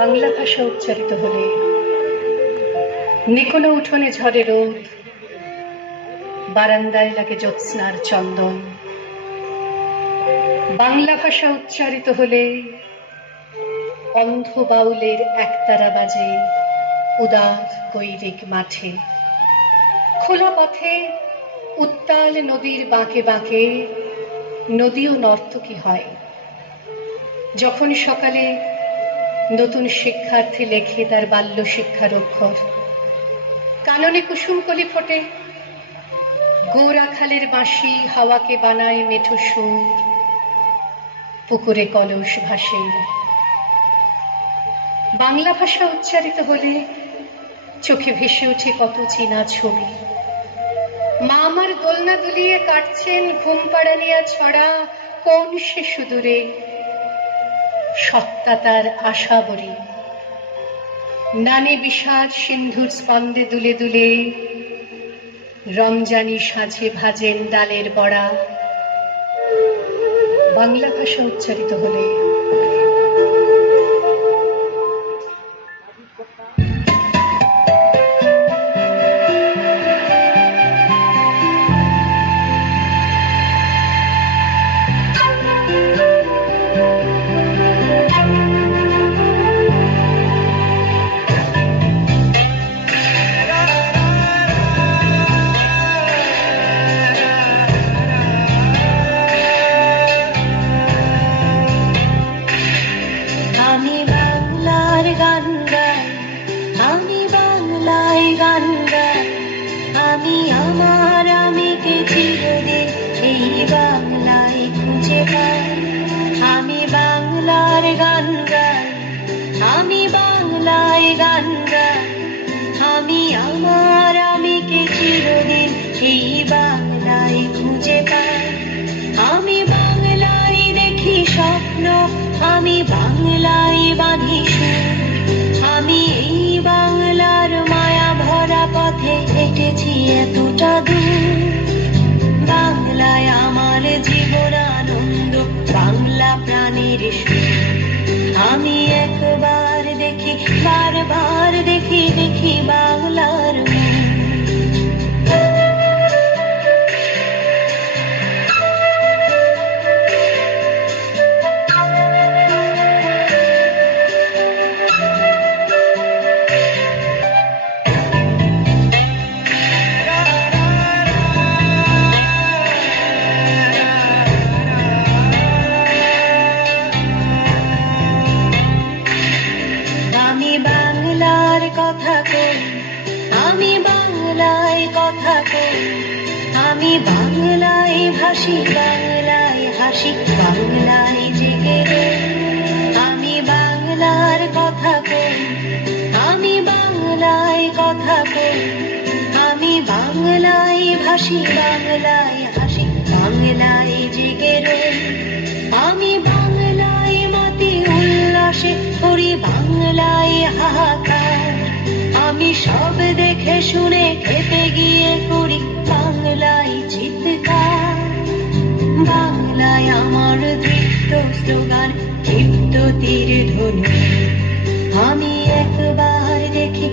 বাংলা ভাষা উচ্চারিত হলে নিকোনো উঠোনে ঝরে রোদ, বারান্দায় লাগে জ্যোৎস্নার চন্দন। বাংলা ভাষা উচ্চারিত হলে অন্ধ বাউলের একতারা বাজে উদার গৈরিক মাঠে। খোলা পথে উত্তাল নদীর বাঁকে বাঁকে নদীও নর্তকী হয়। যখন সকালে নতুন শিক্ষার্থী লেখে তার বাল্য শিক্ষার অক্ষর, কাননে কুসুমকলি ফোটে, গোরা খালের বাঁশি হাওয়াকে বানায় মেঠো সুর, পুকুরে কলস ভাসে। বাংলা ভাষা উচ্চারিত হলে চোখে ভেসে ওঠে কত চেনা ছবি। মা আমার দোলনা দুলিয়ে কাটছেন ঘুম পাড়ানিয়া ছড়া, কোন সে সুদূরে সত্তা তার আশা বরি। নানি বিষাদ সিন্ধুর স্পন্দে দুলে দুলে রমজানি সাজে ভাজেন ডালের বড়া। বাংলা ভাষা উচ্চারিত হলে আমি আমার আমিকে চিরদিন এই বাংলায় খুঁজে পাই। আমি বাংলার গান গাই, আমি বাংলায় গান গাই। আমি আমার আমিকে চিরদিন এই বাংলায় খুঁজে পাই। আমি বাংলায় দেখি স্বপ্ন, আমি বাংলায় বাঁধি সুর। আমি এই বাংলার মায়া ভরা পথে হেঁটেছি এতটা দূর। বাংলায় আমার জীবন আনন্দ, বাংলা প্রাণের সুর। আমি একবার দেখি, বারবার দেখি, দেখি বাংলার মুখ। আমি বাংলার কথা কই, আমি বাংলায় কথা কই। আমি বাংলায় ভাসি, বাংলায় হাসি, বাংলায় জেগে রই। আমি বাংলার কথা কই, আমি বাংলায় কথা কই। আমি বাংলায় ভাসি, বাংলায় হাসি, বাংলায় জেগে রই। আমি বাংলায় মাতি উল্লাসে করি, বাংলায় হাহাকার। আমি সব দেখে শুনে খেতে গিয়ে করি বাংলায় চিৎকার। বাংলায় আমার দৃপ্ত স্লোগান, ক্ষিপ্ত তীর ধনু। আমি একবার দেখি,